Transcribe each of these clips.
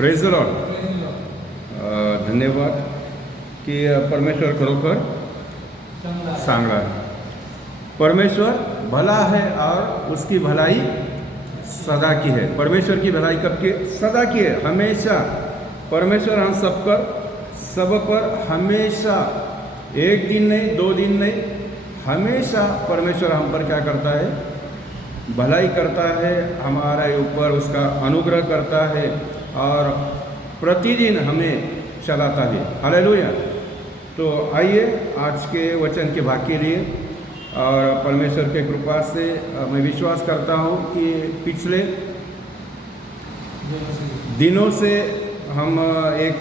Praise the Lord. धन्यवाद की परमेश्वर खरोखर चांगला है. परमेश्वर भला है और उसकी भलाई सदा की है. परमेश्वर की भलाई कब की? सदा की है, हमेशा. परमेश्वर हम सब पर हमेशा, एक दिन नहीं, 2 दिन नहीं, हमेशा परमेश्वर हम पर क्या करता है? भलाई करता है, हमारे ऊपर उसका अनुग्रह करता है और प्रतिदिन हमें चलाता है. हालेलुया. तो आइए आज के वचन के भाग के लिए, और परमेश्वर के कृपा से मैं विश्वास करता हूँ कि पिछले दिनों से हम एक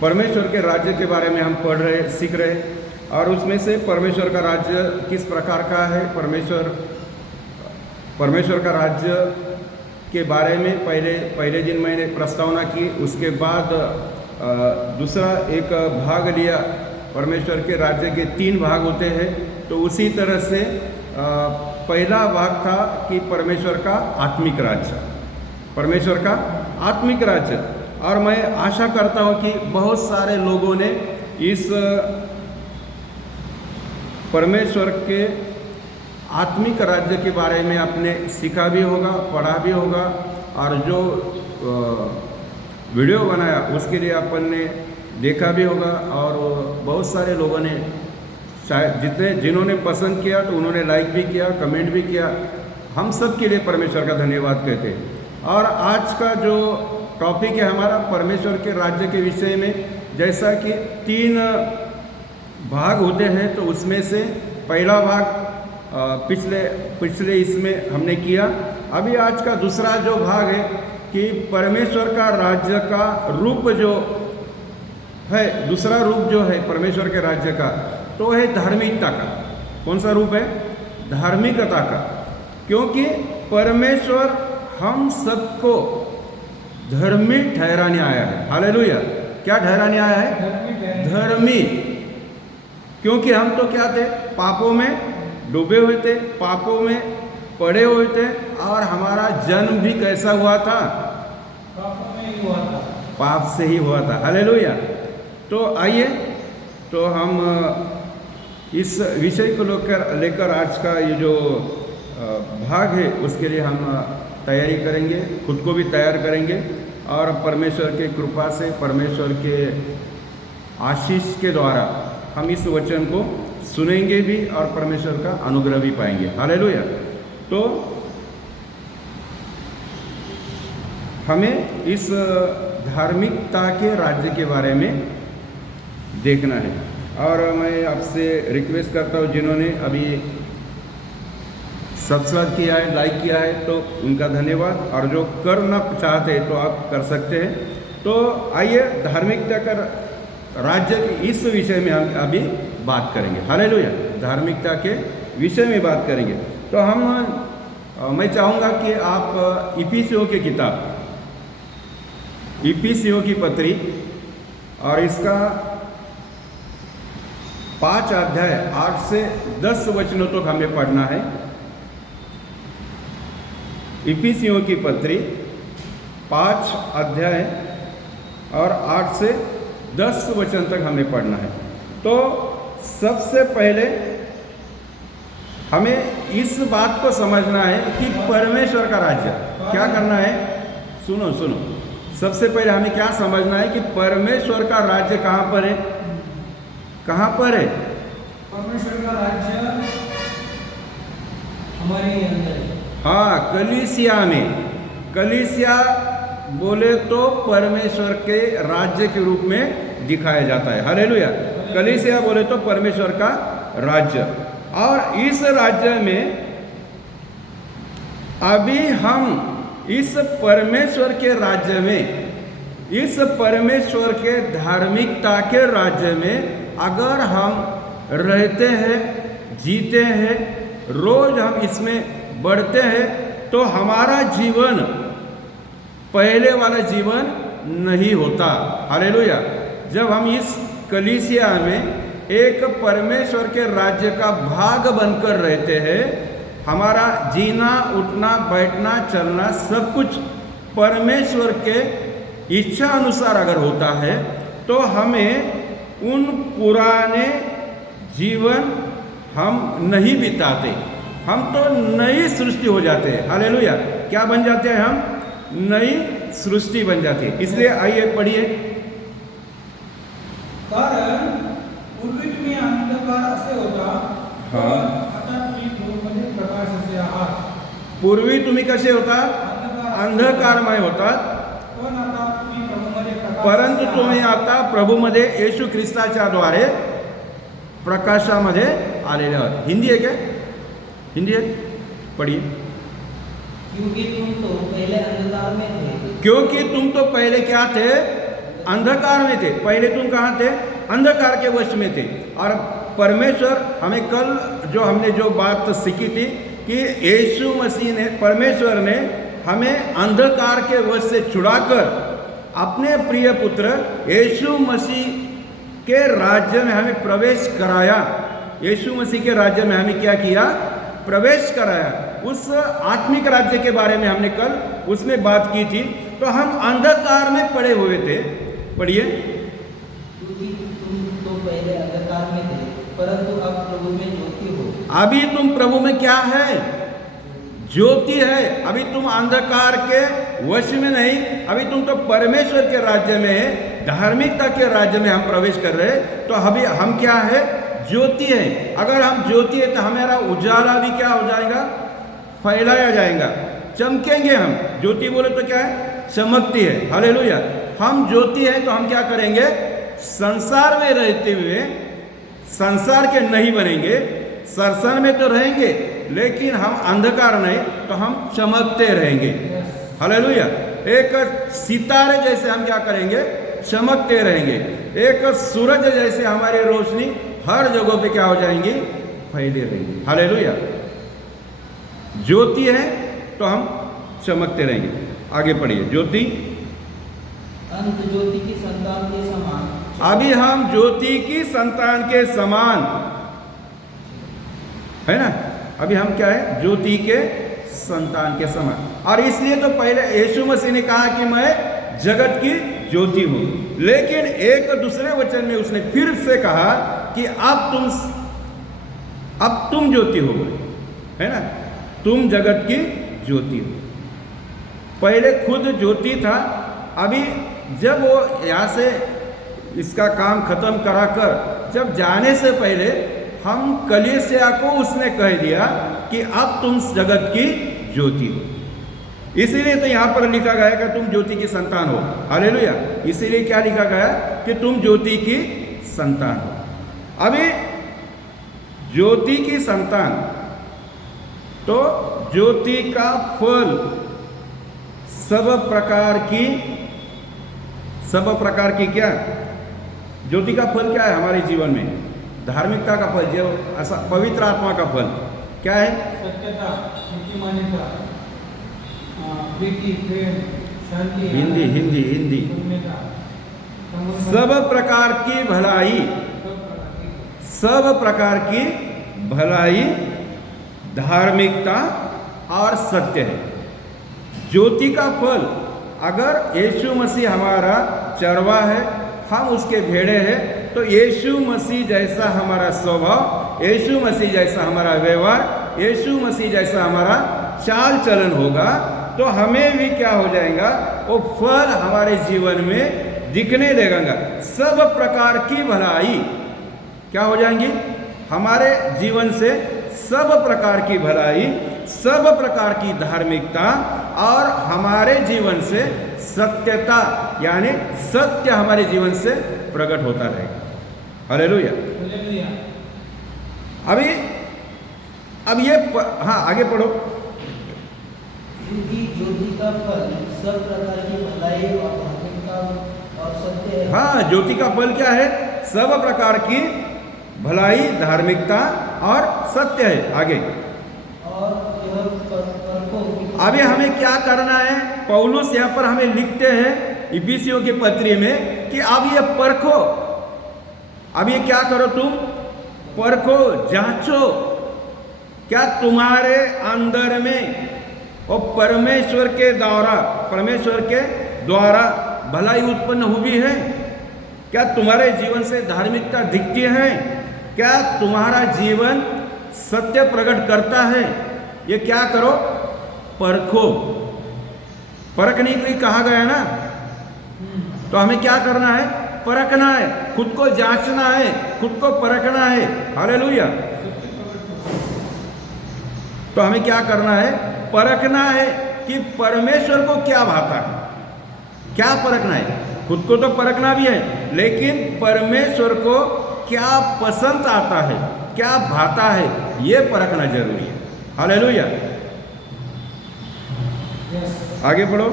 परमेश्वर के राज्य के बारे में हम पढ़ रहे, सीख रहे, और उसमें से परमेश्वर का राज्य किस प्रकार का है, परमेश्वर का राज्य के बारे में पहले दिन मैंने प्रस्तावना की. उसके बाद दूसरा एक भाग लिया. परमेश्वर के राज्य के 3 भाग होते हैं, तो उसी तरह से पहला भाग था कि परमेश्वर का आत्मिक राज्य, परमेश्वर का आत्मिक राज्य. और मैं आशा करता हूँ कि बहुत सारे लोगों ने इस परमेश्वर के आत्मिक राज्य के बारे में आपने सीखा भी होगा, पढ़ा भी होगा, और जो वीडियो बनाया उसके लिए अपन ने देखा भी होगा. और बहुत सारे लोगों ने शायद जिन्होंने पसंद किया तो उन्होंने लाइक भी किया, कमेंट भी किया. हम सब के लिए परमेश्वर का धन्यवाद कहते हैं. और आज का जो टॉपिक है हमारा परमेश्वर के राज्य के विषय में, जैसा कि 3 भाग होते हैं, तो उसमें से पहला भाग पिछले इसमें हमने किया. अभी आज का दूसरा जो भाग है कि परमेश्वर का राज्य का रूप जो है, दूसरा रूप जो है परमेश्वर के राज्य का, तो है धार्मिकता का. कौन सा रूप है? धार्मिकता का. क्योंकि परमेश्वर हम सबको धर्मी ठहराने आया है. हालेलुया. क्या ठहराने आया है? धर्मी. क्योंकि हम तो क्या थे? पापों में डूबे हुए थे, पापों में पड़े हुए थे, और हमारा जन्म भी कैसा हुआ था? पापों में ही हुआ था, पाप से ही हुआ था. हालेलुया. तो आइए, तो हम इस विषय को लेकर आज का ये जो भाग है उसके लिए हम तैयारी करेंगे, खुद को भी तैयार करेंगे, और परमेश्वर के कृपा से, परमेश्वर के आशीष के द्वारा हम इस वचन को सुनेंगे भी और परमेश्वर का अनुग्रह भी पाएंगे. हालेलुया. तो हमें इस धार्मिकता के राज्य के बारे में देखना है. और मैं आपसे रिक्वेस्ट करता हूँ, जिन्होंने अभी सब्सक्राइब किया है, लाइक किया है, तो उनका धन्यवाद, और जो करना चाहते हैं तो आप कर सकते हैं. तो आइए धार्मिकता का राज्य के इस विषय में हम अभी बात करेंगे. हालेलुया. धार्मिकता के विषय में बात करेंगे. तो मैं चाहूँगा कि आप इफिसियों की किताब, इफिसियों की पत्री, और इसका 5 अध्याय 8 से 10 वचनों तक हमें पढ़ना है. इफिसियों की पत्री 5 अध्याय और 8 से 10 वचन तक हमें पढ़ना है. तो सबसे पहले हमें इस बात को समझना है कि परमेश्वर का राज्य क्या करना है. सुनो, सबसे पहले हमें क्या समझना है कि परमेश्वर का राज्य कहाँ पर है? कहाँ पर है? परमेश्वर का राज्य हमारे अंदर है. हाँ, कलीसिया में. कलीसिया बोले तो परमेश्वर के राज्य के रूप में दिखाया जाता है. हालेलुया. कलीसिया बोले तो परमेश्वर का राज्य. और इस राज्य में अभी हम इस परमेश्वर के राज्य में, इस परमेश्वर के धार्मिकता के राज्य में अगर हम रहते हैं, जीते हैं, रोज हम इसमें बढ़ते हैं, तो हमारा जीवन पहले वाला जीवन नहीं होता. हालेलुया. जब हम इस कलीसिया में एक परमेश्वर के राज्य का भाग बनकर रहते हैं, हमारा जीना, उठना, बैठना, चलना सब कुछ परमेश्वर के इच्छा अनुसार अगर होता है तो हमें उन पुराने जीवन हम नहीं बिताते, हम तो नई सृष्टि हो जाते हैं। हालेलुया। क्या बन जाते हैं हम? नई सृष्टि बन जाती है। इसलिए आइए पढ़िए। कारण पूर्वी तुम्ही अंधकार असे होता, हाँ। आता तुम्ही प्रभूमध्ये प्रकाश असे आहात। पूर्वी तुम्ही कसे होता? अंधकारमय होतात, पण आता तुम्ही प्रभूमध्ये प्रकाश परंतु असे तुम्ही आहात. आता प्रभूमध्ये येशू ख्रिस्ताच्या द्वारे प्रकाशामध्ये आलेले आहात। हिंदी है क्या? हिंदी है? पढ़िए। क्योंकि तुम तो पहले अंधकार में थे। क्योंकि तुम तो पहले क्या थे? अंधकार में थे। पहले तुम कहाँ थे? अंधकार के वश में थे। और परमेश्वर हमें कल जो हमने जो बात सीखी थी कि यीशु मसीह ने, परमेश्वर ने हमें अंधकार के वश से छुड़ाकर अपने प्रिय पुत्र यीशु मसीह के राज्य में हमें प्रवेश कराया। यीशु मसीह के राज्य में हमें क्या किया? प्रवेश कराया। उस आत्मिक राज्य के बारे में हमने कल उसमें बात की थी। तो हम अंधकार में पड़े हुए थे। पढ़िए। क्योंकि तुम तो पहले अंधकार में थे, परंतु अब प्रभु में ज्योति हो। अभी तुम प्रभु में क्या है? ज्योति है। अभी तुम अंधकार के वश में नहीं, अभी तुम तो परमेश्वर के राज्य में है, धार्मिकता के राज्य में हम प्रवेश कर रहे हैं। तो अभी हम क्या है? ज्योति है। अगर हम ज्योति है तो हमारा उजाला भी क्या हो जाएगा? फैलाया जाएगा, चमकेंगे हम। ज्योति बोले तो क्या है? चमकती है। हालेलुया। हम ज्योति है तो हम क्या करेंगे? संसार में रहते हुए संसार के नहीं बनेंगे, सरसन में तो रहेंगे, लेकिन हम अंधकार नहीं, तो हम चमकते रहेंगे। हालेलुया। एक सितारे जैसे हम क्या करेंगे? चमकते रहेंगे। एक सूरज जैसे हमारी रोशनी हर जगह पे क्या हो जाएंगी? फैले रहेंगी। हालेलुया। ज्योति है तो हम चमकते रहेंगे। आगे पढ़िए। ज्योति अंत ज्योति की संतान के समान। अभी हम ज्योति की संतान के समान है ना। अभी हम क्या है? ज्योति के संतान के समान। और इसलिए तो पहले यीशु मसीह ने कहा कि मैं जगत की ज्योति हूं, लेकिन एक दूसरे वचन में उसने फिर से कहा कि अब तुम ज्योति हो, है ना। तुम जगत की ज्योति हो। पहले खुद ज्योति था। अभी जब वो यहाँ से इसका काम खत्म कराकर जब जाने से पहले हम कलीसिया को उसने कह दिया कि अब तुम जगत की ज्योति हो। इसीलिए तो यहाँ पर लिखा गया कि तुम ज्योति की संतान हो। हालेलुया। इसीलिए क्या लिखा गया? कि तुम ज्योति की संतान हो। अभी ज्योति की संतान, तो ज्योति का फल सब प्रकार की क्या? ज्योति का फल क्या है हमारे जीवन में? धार्मिकता का फल, जो ऐसा पवित्र आत्मा का फल क्या है? सत्यता, नीतिमान्यता, प्रीति, प्रेम, शांति, हिंदी सौम्यता, सब प्रकार की भलाई, सब प्रकार की भलाई, धार्मिकता और सत्य है। ज्योति का फल, अगर यीशु मसीह हमारा चरवा है, हम उसके भेड़े हैं, तो यीशु मसीह जैसा हमारा स्वभाव, यीशु मसीह जैसा हमारा व्यवहार, यीशु मसीह जैसा हमारा चाल चलन होगा, तो हमें भी क्या हो जाएगा? वो फल हमारे जीवन में दिखने लगेगा। सब प्रकार की भलाई क्या हो जाएंगी हमारे जीवन से? सब प्रकार की भलाई, सब प्रकार की धार्मिकता और हमारे जीवन से सत्यता, यानी सत्य हमारे जीवन से प्रकट होता रहेगा। हालेलुया। हालेलुया। अब ये हाँ आगे पढ़ो। क्योंकि ज्योति का फल सब प्रकार की भलाई और धार्मिकता और सत्य है। हाँ, ज्योति का फल क्या है? सब प्रकार की भलाई, धार्मिकता और सत्य है। आगे और यह परखो कि अभी हमें क्या करना है? पौलुस यहाँ पर हमें लिखते हैं इफिसियों के पत्री में कि अब ये परखो। अब ये क्या करो? तुम परखो, जांचो, क्या तुम्हारे अंदर में और परमेश्वर के द्वारा भलाई उत्पन्न हुई है। क्या तुम्हारे जीवन से धार्मिकता दिखती है? क्या तुम्हारा जीवन सत्य प्रकट करता है? ये क्या करो? परखो। परखने के लिए कहा गया ना, तो हमें क्या करना है? परखना है, खुद को जांचना है, खुद को परखना है। हालेलुया। तो हमें क्या करना है? परखना है कि परमेश्वर को क्या भाता है। क्या परखना है? खुद को तो परखना भी है, लेकिन परमेश्वर को क्या पसंद आता है, क्या भाता है, ये परखना जरूरी है। हालेलुया। आगे पढ़ो।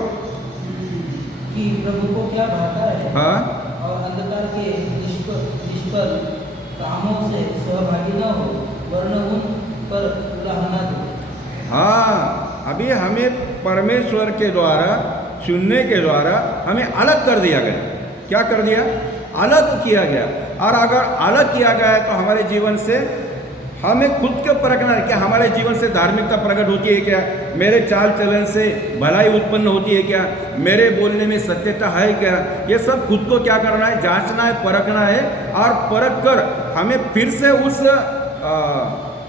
कि प्रभु को क्या भाता है, हाँ, और अंधकार के निष्फल कामों से सहभागी न हो, वरन उन पर उलाहना दो। हाँ, अभी हमें परमेश्वर के द्वारा चुनने के द्वारा हमें अलग कर दिया गया। क्या कर दिया? अलग किया गया। और अगर अलग किया गया है तो हमारे जीवन से हमें खुद को परखना है। क्या हमारे जीवन से धार्मिकता प्रकट होती है? क्या मेरे चाल चलन से भलाई उत्पन्न होती है? क्या मेरे बोलने में सत्यता है? क्या ये सब खुद को क्या करना है? जांचना है, परखना है। और परख कर हमें फिर से उस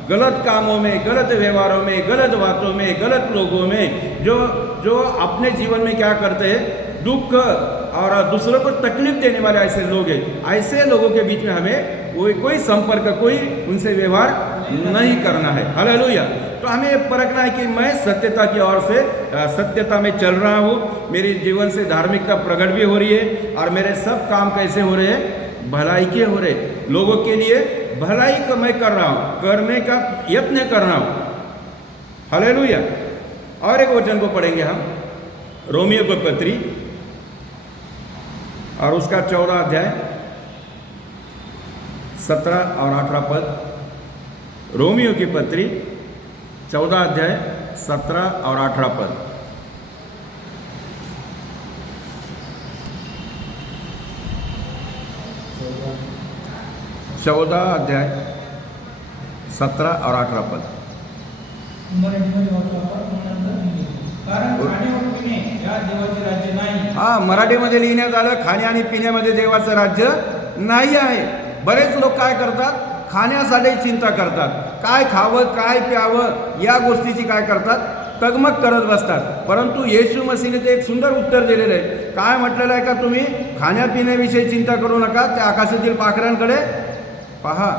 गलत कामों में, गलत व्यवहारों में, गलत बातों में, गलत लोगों में जो अपने जीवन में क्या करते हैं, दुख और दूसरों को तकलीफ देने वाले ऐसे लोग हैं, ऐसे लोगों के बीच में हमें कोई संपर्क, कोई उनसे व्यवहार नहीं करना है। हालेलुया। तो हमें ये परखना है कि मैं सत्यता की ओर से सत्यता में चल रहा हूँ, मेरे जीवन से धार्मिकता प्रकट भी हो रही है, और मेरे सब काम कैसे हो रहे हैं? भलाई के हो रहे, लोगों के लिए भलाई को मैं कर रहा हूँ, करने का यत्न कर रहा हूँ। हालेलुया। और एक वचन को पढ़ेंगे हम, रोमियो की पत्री और उसका 14 अध्याय 17 और 18 पद। रोमियो की पत्री 14 अध्याय 17 और 18 पद। चौदह अध्याय 17 और 18 पद। कारण खाणे व पिणे या देवाचे राज्य नाही। हा, मराठीमध्ये लिहिण्यात आलं, खाणे आणि पिण्यामध्ये देवाचं राज्य नाही आहे. बरेच लोक काय करतात? खाण्यासाठी चिंता करतात, काय खावं, काय प्यावं, या गोष्टीची काय करतात? तगमग करत बसतात. परंतु येशू मसीहने ते एक सुंदर उत्तर दिलेलं आहे. काय म्हटलेलं आहे का? तुम्ही खाण्यापिण्याविषयी चिंता करू नका, त्या आकाशातील पाखरांकडे पहा,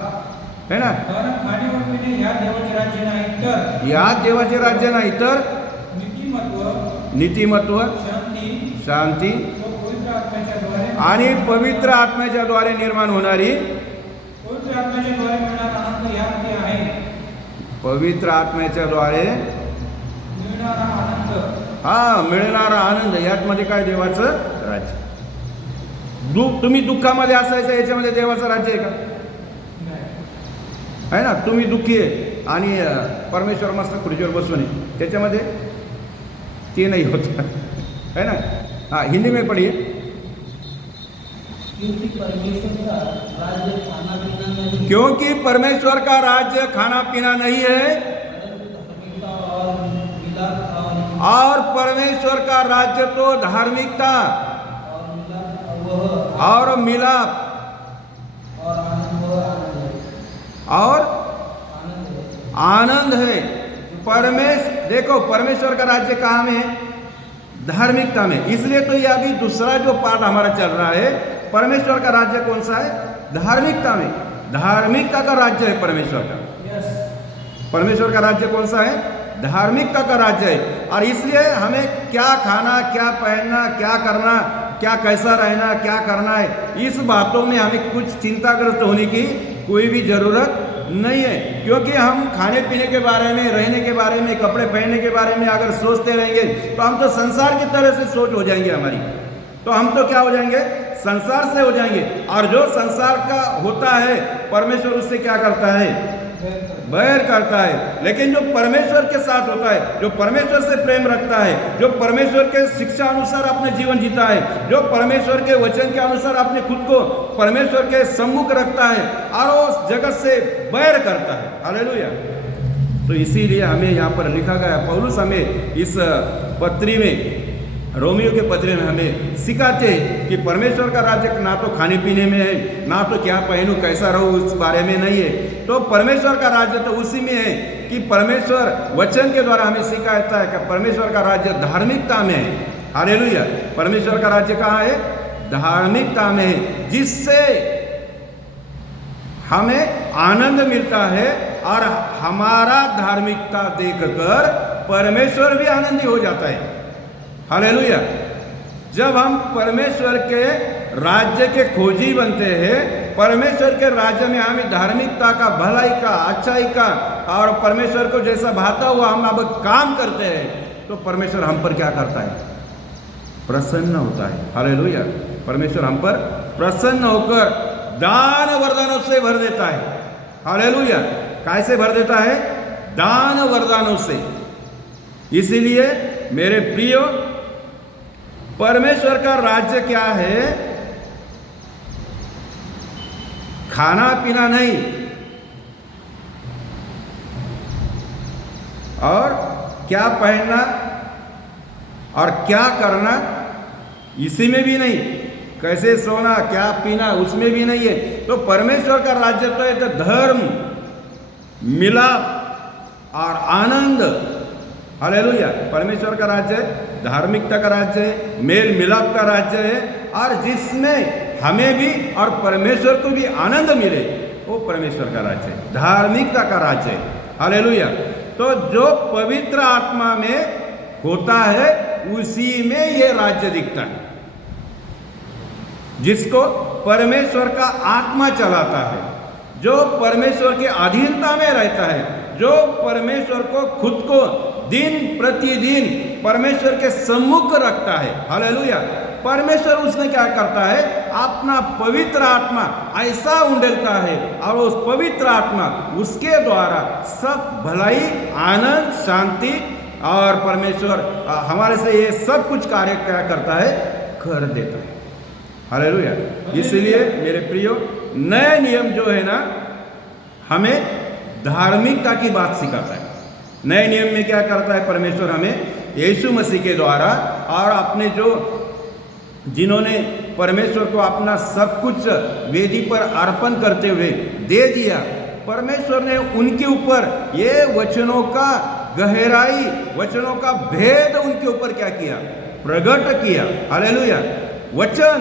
है ना? कारण खाणे व पिणे या देवाचे राज्य नाही, तर या देवाचे राज्य नाही, तर नीतिमत्व, शांती आणि पवित्र आत्म्याच्या द्वारे निर्माण होणारी, पवित्र आत्म्याच्या द्वारे मिळणारा आनंद यामध्ये आहे. पवित्र आत्म्याच्या द्वारे मिळणारा आनंद, हा, मिळणारा आनंद, यामध्ये काय? देवाचं राज्य. तुम्ही दुःखामध्ये असायचं, याच्यामध्ये देवाचं राज्य आहे का? है ना? तुम्ही दुःखी आहे आणि परमेश्वर मस्त खुर्चीवर बसून आहे, त्याच्यामध्ये ते नहीं होता, है ना? हाँ, हिंदी में पढ़िए। क्योंकि परमेश्वर का राज्य खाना पीना नहीं, क्योंकि परमेश्वर का राज्य खाना पीना नहीं है, और परमेश्वर का राज्य तो धार्मिकता और मिलाप और आनंद है। देखो, परमेश्वर का राज्य कहाँ में है? धार्मिकता में। इसलिए तो ये अभी दूसरा जो पार्ट हमारा चल रहा है, परमेश्वर का राज्य कौन सा है? धार्मिकता में। धार्मिकता का राज्य है परमेश्वर का। परमेश्वर का राज्य कौन सा है? धार्मिकता का राज्य है। और इसलिए हमें क्या खाना, क्या पहनना, क्या करना, क्या कैसा रहना, क्या करना है, इस बातों में हमें कुछ चिंताग्रस्त होने की कोई भी जरूरत नहीं है। क्योंकि हम खाने पीने के बारे में, रहने के बारे में, कपड़े पहनने के बारे में अगर सोचते रहेंगे तो हम तो संसार की तरह से सोच हो जाएंगे हमारी, तो हम तो क्या हो जाएंगे? संसार से हो जाएंगे। और जो संसार का होता है, परमेश्वर उससे क्या करता है? बैर करता है। लेकिन जो परमेश्वर के साथ होता है, जो परमेश्वर से प्रेम रखता है, जो परमेश्वर के शिक्षा अनुसार अपने जीवन जीता है, जो परमेश्वर के वचन के अनुसार अपने खुद को परमेश्वर के सम्मुख रखता है और उस जगत से बैर करता है। हालेलुया। तो इसीलिए हमें यहाँ पर लिखा गया, पौलुस हमें इस पत्री में, रोमियो के पत्र में हमें सिखाते हैं कि परमेश्वर का राज्य ना तो खाने पीने में है, ना तो क्या पहनूं कैसा रहूं उस बारे में नहीं है। तो परमेश्वर का राज्य तो उसी में है कि परमेश्वर वचन के द्वारा हमें सिखाता है कि परमेश्वर का राज्य धार्मिकता में है। हालेलुया। परमेश्वर का राज्य कहाँ है? धार्मिकता में है, जिससे हमें आनंद मिलता है और हमारा धार्मिकता देखकर परमेश्वर भी आनंदी हो जाता है। हालेलुया। जब हम परमेश्वर के राज्य के खोजी बनते हैं, परमेश्वर के राज्य में हमें धार्मिकता का, भलाई का, अच्छाई का और परमेश्वर को जैसा भाता हुआ हम अब काम करते हैं, तो परमेश्वर हम पर क्या करता है? प्रसन्न होता है। हालेलुया। परमेश्वर हम पर प्रसन्न होकर दान वरदानों से भर देता है। हालेलुया। कैसे भर देता है? दान वरदानों से। इसीलिए मेरे प्रियो, परमेश्वर का राज्य क्या है? खाना पीना नहीं और क्या पहनना और क्या करना, इसी में भी नहीं। कैसे सोना, क्या पीना, उसमें भी नहीं है। तो परमेश्वर का राज्य तो है तो धर्म, मिलाप और आनंद। हालेलुया। परमेश्वर का राज्य है, धार्मिकता का राज्य है, मेल मिलाप का राज्य है, और जिसमें हमें भी और परमेश्वर को भी आनंद मिले, वो परमेश्वर का राज्य है, धार्मिकता का राज्य है। हालेलुया। तो जो पवित्र आत्मा में होता है उसी में ये राज्य दिखता है, जिसको परमेश्वर का आत्मा चलाता है, जो परमेश्वर के अधीनता में रहता है, जो परमेश्वर को खुद को दिन प्रतिदिन परमेश्वर के सम्मुख रखता है। हालेलुया। परमेश्वर उसने क्या करता है? अपना पवित्र आत्मा ऐसा उंडेलता है और उस पवित्र आत्मा उसके द्वारा सब भलाई, आनंद, शांति और परमेश्वर हमारे से ये सब कुछ कार्य क्या करता है? कर देता है। हालेलुया। इसलिए मेरे प्रियो, नया नियम जो है ना, हमें धार्मिकता की बात सिखाता है। नए नियम में क्या करता है? परमेश्वर हमें यीशु मसीह के द्वारा और अपने जो जिन्होंने परमेश्वर को अपना सब कुछ वेदी पर अर्पण करते हुए दे दिया, परमेश्वर ने उनके ऊपर ये वचनों का गहराई, वचनों का भेद उनके ऊपर क्या किया? प्रकट किया। हालेलुया। वचन,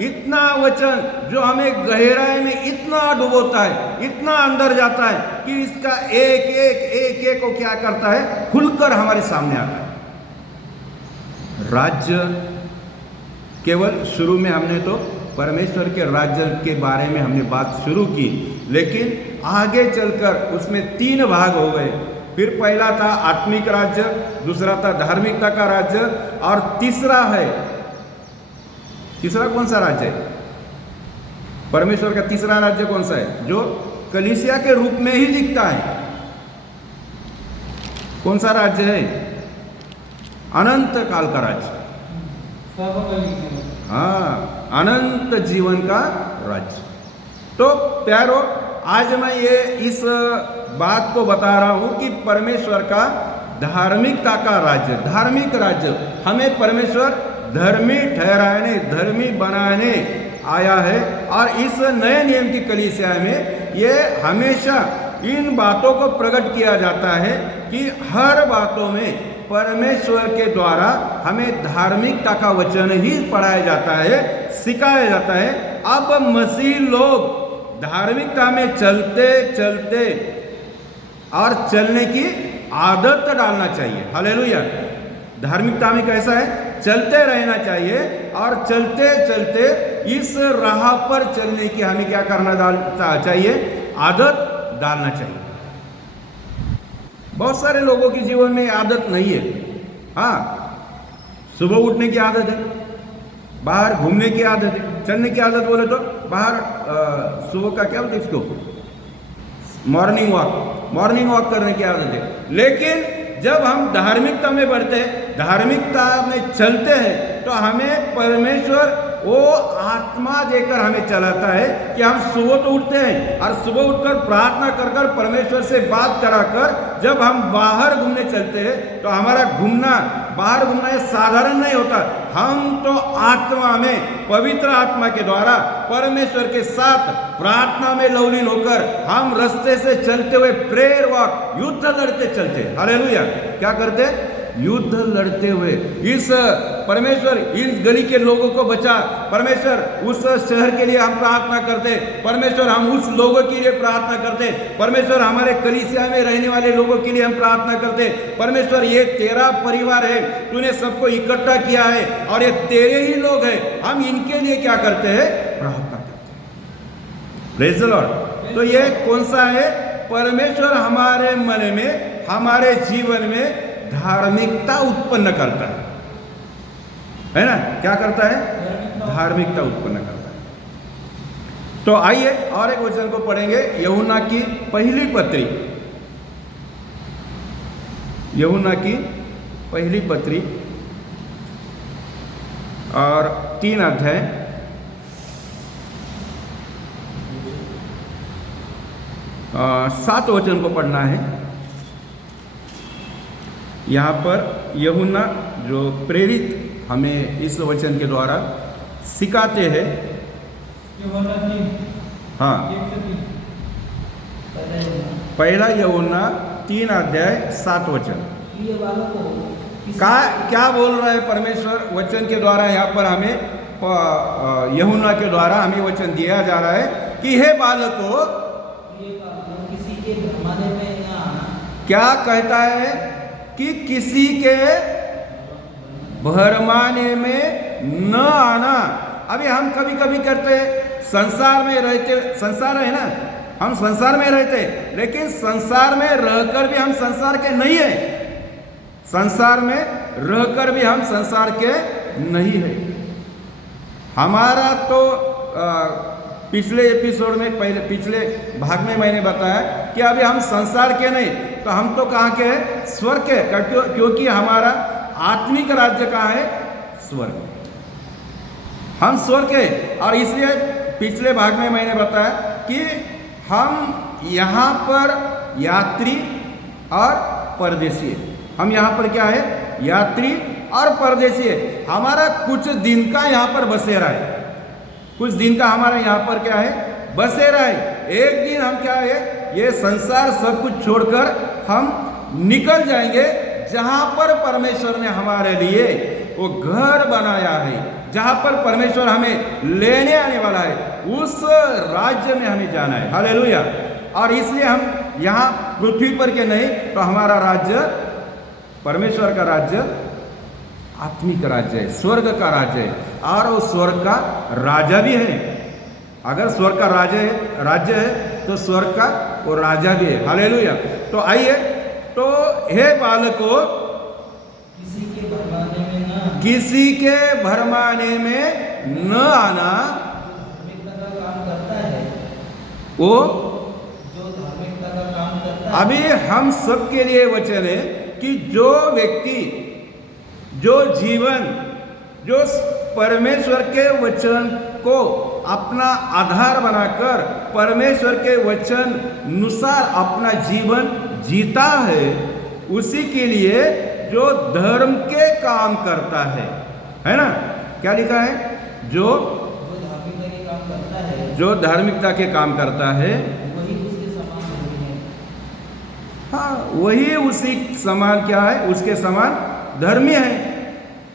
इतना वचन जो हमें गहराई में इतना डुबोता है, इतना अंदर जाता है कि इसका एक को क्या करता है? खुलकर हमारे सामने आता है। राज्य केवल शुरू में हमने तो परमेश्वर के राज्य के बारे में हमने बात शुरू की, लेकिन आगे चलकर उसमें 3 भाग हो गए। फिर पहला था आत्मिक राज्य, दूसरा था धार्मिकता का राज्य, और तीसरा कौन सा राज्य है? परमेश्वर का तीसरा राज्य कौन सा है? जो कलीसिया के रूप में ही दिखता है। कौन सा राज्य है? अनंत काल का राज्य। हाँ, अनंत जीवन का राज्य। तो प्यारो, आज मैं ये इस बात को बता रहा हूं कि परमेश्वर का धार्मिकता का राज्य, धार्मिक राज्य, हमें परमेश्वर धर्मी ठहराने, धर्मी बनाने आया है। और इस नए नियम की कलीसिया में ये हमेशा इन बातों को प्रकट किया जाता है कि हर बातों में परमेश्वर के द्वारा हमें धार्मिकता का वचन ही पढ़ाया जाता है, सिखाया जाता है। अब मसीह लोग धार्मिकता में चलते चलते और चलने की आदत डालना चाहिए। हालेलुया। धार्मिकता में कैसा है? चलते रहना चाहिए, और चलते चलते इस राह पर चलने की हमें क्या करना चाहिए? आदत डालना चाहिए। बहुत सारे लोगों के जीवन में आदत नहीं है। हाँ, सुबह उठने की आदत है, बाहर घूमने की आदत है, चलने की आदत बोले तो बाहर सुबह का क्या बोलते इसको? मॉर्निंग वॉक करने की आदत है। लेकिन जब हम धार्मिकता में बढ़ते हैं, धार्मिकता में चलते हैं, तो हमें परमेश्वर वो आत्मा देकर हमें चलाता है कि हम सुबह तो उठते हैं और सुबह उठकर प्रार्थना कर कर परमेश्वर से बात कराकर जब हम बाहर घूमने चलते हैं तो हमारा घूमना बाहर घूमना ये साधारण नहीं होता। हम तो आत्मा में पवित्र आत्मा के द्वारा परमेश्वर के साथ प्रार्थना में लवलीन होकर हम रास्ते से चलते हुए प्रेयर वॉक युद्ध लड़ते चलते। हालेलुया। क्या करते? युद्ध लड़ते हुए इस परमेश्वर इस गली के लोगों को बचा, परमेश्वर उस शहर के लिए हम प्रार्थना करते, परमेश्वर हम उस लोगों के लिए प्रार्थना करते, परमेश्वर हमारे कलीसिया में रहने वाले लोगों के लिए हम प्रार्थना करते, परमेश्वर ये तेरा परिवार है, तूने सबको इकट्ठा किया है और ये तेरे ही लोग हैं, हम इनके लिए क्या करते हैं? प्रार्थना करते हैं। Praise the Lord. तो ये कौन सा है? परमेश्वर हमारे मन में हमारे जीवन में धार्मिकता उत्पन्न करता है ना? क्या करता है? धार्मिकता उत्पन्न करता है। तो आइए और एक वचन को पढ़ेंगे, यूहन्ना की पहली पत्री, यूहन्ना की पहली पत्री और 3 अध्याय 7 वचन को पढ़ना है। यहाँ पर यूहन्ना जो प्रेरित हमें इस वचन के द्वारा सिखाते हैं। हाँ, पहला यूहन्ना 3 अध्याय 7 वचन। क्या बोल रहा है परमेश्वर वचन के द्वारा? यहाँ पर हमें यूहन्ना के द्वारा हमें वचन दिया जा रहा है कि हे बालकों, किसी के भरमाने में न आना। क्या कहता है? कि किसी के भरमाने में न आना। अभी हम कभी कभी करते हैं, संसार में रहते, संसार है ना, हम संसार में रहते, लेकिन संसार में रहकर भी हम संसार के नहीं है, संसार में रहकर भी हम संसार के नहीं है। हमारा तो पिछले एपिसोड में पहले पिछले भाग में मैंने बताया कि अभी हम संसार के नहीं, तो हम तो कहाँ के हैं? स्वर्ग के, क्योंकि हमारा आत्मिक राज्य कहाँ है? स्वर्ग। हम स्वर्ग के, और इसलिए पिछले भाग में मैंने बताया कि हम यहाँ पर यात्री और परदेशी है। हम यहाँ पर क्या है? यात्री और परदेशी है। हमारा कुछ दिन का यहाँ पर बसेरा है, कुछ दिन का हमारा यहाँ पर क्या है? बसेरा है। एक दिन हम क्या है? ये संसार सब कुछ छोड़कर हम निकल जाएंगे, जहाँ पर परमेश्वर ने हमारे लिए वो घर बनाया है, जहाँ पर परमेश्वर हमें लेने आने वाला है, उस राज्य में हमें जाना है। हालेलुया। और इसलिए हम यहाँ पृथ्वी पर के नहीं, तो हमारा राज्य परमेश्वर का राज्य आत्मिक राज्य है, स्वर्ग का राज्य है, और वो स्वर्ग का राजा भी है। अगर स्वर्ग का राज्य है तो स्वर्ग का वो राजा भी है। हालेलुया। तो आइए, तो हे बालकों, किसी के भरमाने में न, किसी के भरमाने में न आना। धार्मिकता का काम करता है, वो जो धार्मिकता का काम करता है। अभी हम सबके लिए वचन है कि जो व्यक्ति, जो जीवन, जो परमेश्वर के वचन को अपना आधार बनाकर परमेश्वर के वचन अनुसार अपना जीवन जीता है, उसी के लिए जो धर्म के काम करता है ना? क्या लिखा है? जो धार्मिकता के काम करता है, जो धार्मिकता के काम करता है, वही उसके समान धर्मी है। हाँ, वही उसी समान क्या है? उसके समान धर्मी है।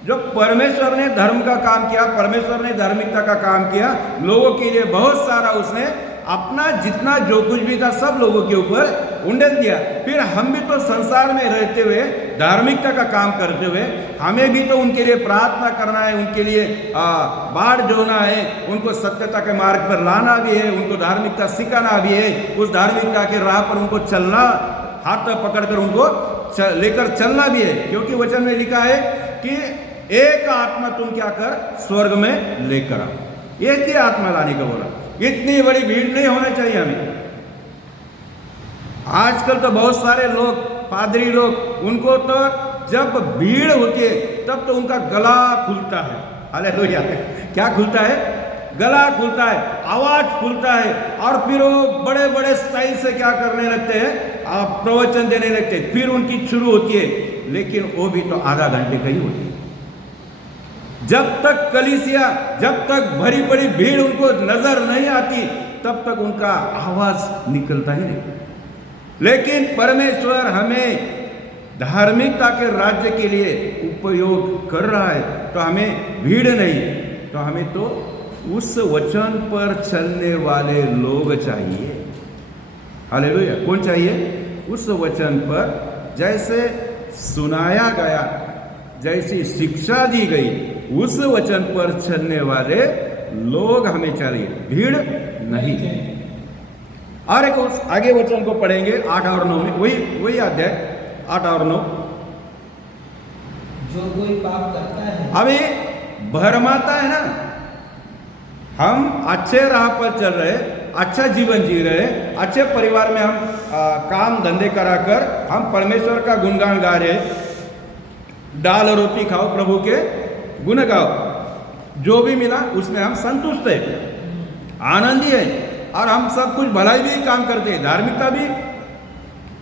जो परमेश्वर ने धर्म का काम किया, परमेश्वर ने धार्मिकता का काम किया, लोगों के लिए बहुत सारा उसने अपना जितना जो कुछ भी था सब लोगों के ऊपर उंडेल दिया। फिर हम भी तो संसार में रहते हुए धार्मिकता का काम करते हुए हमें भी तो उनके लिए प्रार्थना करना है, उनके लिए बाढ़ जोना है, उनको सत्यता के मार्ग पर लाना भी है, उनको धार्मिकता सिखाना भी है, उस धार्मिकता के राह पर उनको चलना, हाथ पकड़कर उनको लेकर चलना भी है। क्योंकि वचन में लिखा है कि एक आत्मा तुम क्या कर? स्वर्ग में लेकर आ। एक ही आत्मा लाने का बोला। इतनी बड़ी भीड़ नहीं होना चाहिए हमें। आजकल तो बहुत सारे लोग, पादरी लोग, उनको तो जब भीड़ होती है तब तो उनका गला खुलता है। हालेलुया। क्या खुलता है? गला खुलता है, आवाज खुलता है, और फिर वो बड़े बड़े स्टाइल से क्या करने लगते हैं, आप प्रवचन देने लगते हैं। फिर उनकी शुरू होती है, लेकिन वो भी तो आधा घंटे का ही होती है। जब तक कलीसिया, जब तक भरी बड़ी भीड़ उनको नजर नहीं आती, तब तक उनका आवाज निकलता ही नहीं। लेकिन परमेश्वर हमें धार्मिकता के राज्य के लिए उपयोग कर रहा है, तो हमें भीड़ नहीं, तो हमें तो उस वचन पर चलने वाले लोग चाहिए। हालेलुया। कौन चाहिए? उस वचन पर जैसे सुनाया गया, जैसी शिक्षा दी गई, उस वचन पर चलने वाले लोग हमें चाहिए, भीड़ नहीं। और एक आगे वचन को पढ़ेंगे 8 और 9 में, वही अध्याय 8 और 9। जो कोई पाप करता है, अभी भरमाता है ना, हम अच्छे राह पर चल रहे, अच्छा जीवन जी रहे, अच्छे परिवार में हम काम धंधे कराकर हम परमेश्वर का गुणगान गा रहे, दाल और रोटी खाओ, प्रभु के गुण गाओ, जो भी मिला उसमें हम संतुष्ट है, आनंदी है, और हम सब कुछ भलाई भी काम करते हैं, धार्मिकता भी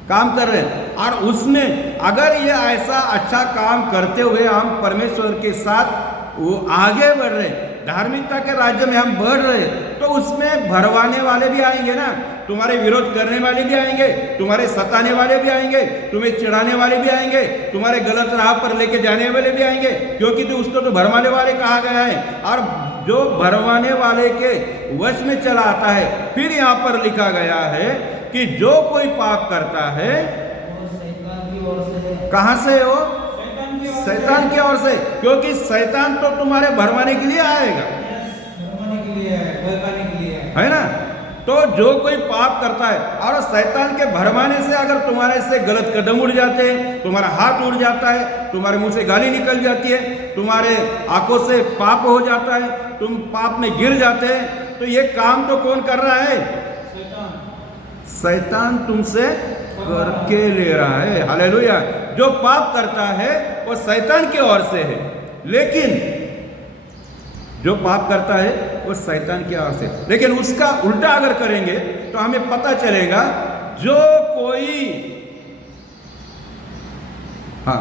काम कर रहे हैं। और उसमें अगर ये ऐसा अच्छा काम करते हुए हम परमेश्वर के साथ वो आगे बढ़ रहे, धार्मिकता के राज्य में हम बढ़ रहे, तो उसमें भरवाने वाले भी आएंगे ना, तुम्हारे विरोध करने वाले भी आएंगे, तुम्हारे सताने वाले भी आएंगे, तुम्हें चिढ़ाने वाले भी आएंगे, तुम्हारे गलत राह पर लेके जाने वाले भी आएंगे, क्योंकि तो उसको तो भरवाने वाले कहा गया है। और जो भरवाने वाले के वश में चला आता है, फिर यहाँ पर लिखा गया है कि जो कोई पाप करता है वो शैतान की ओर से है। कहां से हो? शैतान की ओर से। शैतान की ओर से, क्योंकि शैतान तो तुम्हारे भरवाने के लिए आएगा, भरमाने के लिए है, बहकाने के लिए है है ना। तो जो कोई पाप करता है, और शैतान के भरमाने से अगर तुम्हारे से गलत कदम उड़ जाते हैं, तुम्हारा हाथ उड़ जाता है, तुम्हारे मुंह से गाली निकल जाती है, तुम्हारे आंखों से पाप हो जाता है, तुम पाप में गिर जाते हैं, तो ये काम तो कौन कर रहा है? शैतान तुमसे करके ले रहा है। हालेलुया। जो पाप करता है वो शैतान की ओर से है, लेकिन जो पाप करता है वो शैतान की ओर से, लेकिन उसका उल्टा अगर करेंगे तो हमें पता चलेगा, जो कोई, हाँ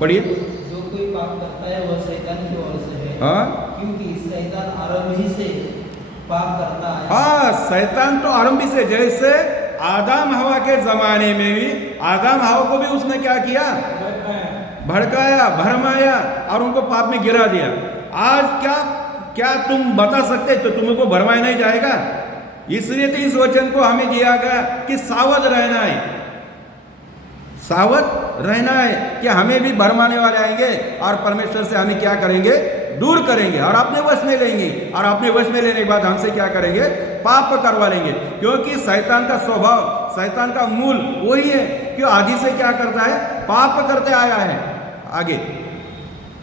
पढ़िए। जो कोई पाप करता है वह शैतान की ओर से है, हाँ, क्योंकि शैतान आरंभ ही से पाप करता है। हाँ, शैतान तो आरंभी से, जैसे आदम हवा के जमाने में भी आदम हवा को भी उसने क्या किया? भड़काया, भरमाया, और उनको पाप में गिरा दिया। आज क्या तुम बता सकते? तो तुमको भरमाया नहीं जाएगा। इसलिए तो इस वचन को हमें दिया गया कि सावध रहना है, सावध रहना है कि हमें भी भरमाने वाले आएंगे, और परमेश्वर से हमें क्या करेंगे? दूर करेंगे, और अपने वश में लेंगे, और अपने वश में लेने के बाद हमसे क्या करेंगे? पाप करवा लेंगे। क्योंकि शैतान का स्वभाव, शैतान का मूल वही है कि आदि से क्या करता है? पाप करते आया है। आगे,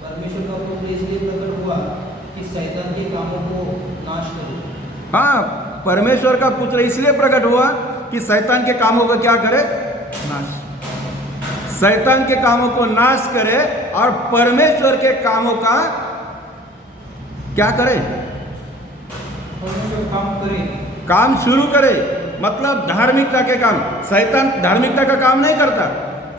परमेश्वर का पुत्र इसलिए प्रकट हुआ कि शैतान के कामों को नाश करे। हाँ, परमेश्वर का पुत्र इसलिए प्रकट हुआ कि शैतान के कामों को क्या करे? नाश, शैतान के कामों को नाश करे, और परमेश्वर के कामों का क्या करे? परमेश्वर काम करे, काम शुरू करे, मतलब धार्मिकता के काम। शैतान धार्मिकता का काम नहीं करता,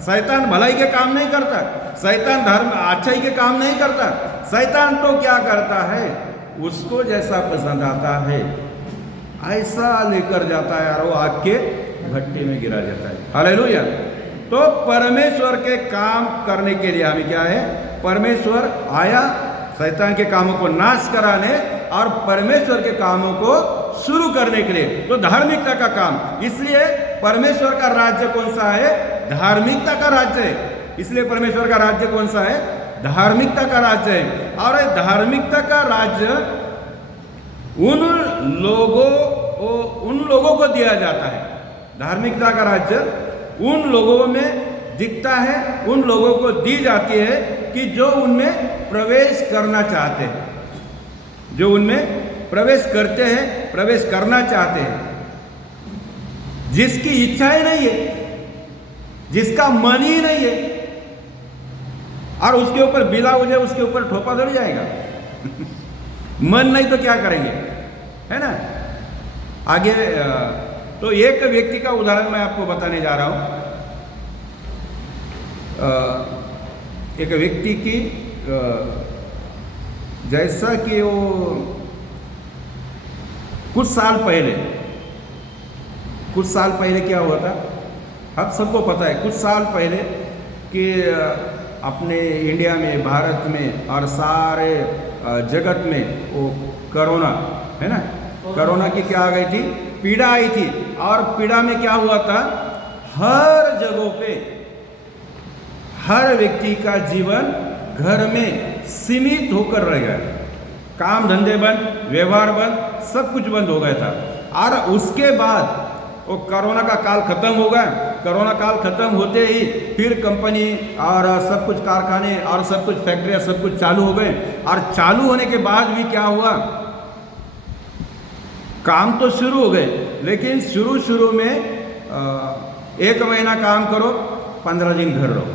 शैतान भलाई के काम नहीं करता, शैतान धर्म अच्छाई के काम नहीं करता। शैतान तो क्या करता है? उसको जैसा पसंद आता है ऐसा लेकर जाता है, और वो आग के भट्टी में गिरा जाता है। हालेलुया। तो परमेश्वर के काम करने के लिए हमें क्या है? परमेश्वर आया शैतान के कामों को नाश कराने और परमेश्वर के कामों को शुरू करने के लिए। तो धार्मिकता का काम, इसलिए परमेश्वर का राज्य कौन सा है? धार्मिकता का राज्य है। इसलिए परमेश्वर का राज्य कौन सा है? धार्मिकता का राज्य है। और धार्मिकता का राज्य उन लोगों को दिया जाता है। धार्मिकता का राज्य उन लोगों में दिखता है, उन लोगों को दी जाती है कि जो उनमें प्रवेश करना चाहते हैं, जो उनमें प्रवेश करते हैं, प्रवेश करना चाहते हैं। जिसकी इच्छा ही नहीं है, जिसका मन ही नहीं है, और उसके ऊपर बिला हो जाए, उसके ऊपर ठोपा धर जाएगा। मन नहीं तो क्या करेंगे, है ना। आगे तो एक व्यक्ति का उदाहरण मैं आपको बताने जा रहा हूं। एक व्यक्ति की जैसा कि वो कुछ साल पहले क्या हुआ था, अब सबको पता है। कुछ साल पहले कि अपने इंडिया में, भारत में और सारे जगत में वो कोरोना, है ना, कोरोना की क्या आ गई थी, पीड़ा आई थी। और पीड़ा में क्या हुआ था, हर जगहों पे हर व्यक्ति का जीवन घर में सीमित होकर रह गया। काम धंधे बंद, व्यवहार बंद, सब कुछ बंद हो गया था। और उसके बाद वो कोरोना का काल खत्म हो गया। कोरोना काल खत्म होते ही फिर कंपनी और सब कुछ कारखाने और सब कुछ फैक्ट्रियाँ सब कुछ चालू हो गए। और चालू होने के बाद भी क्या हुआ, काम तो शुरू हो गए, लेकिन शुरू में 1 महीना काम करो, 15 दिन घर रहो,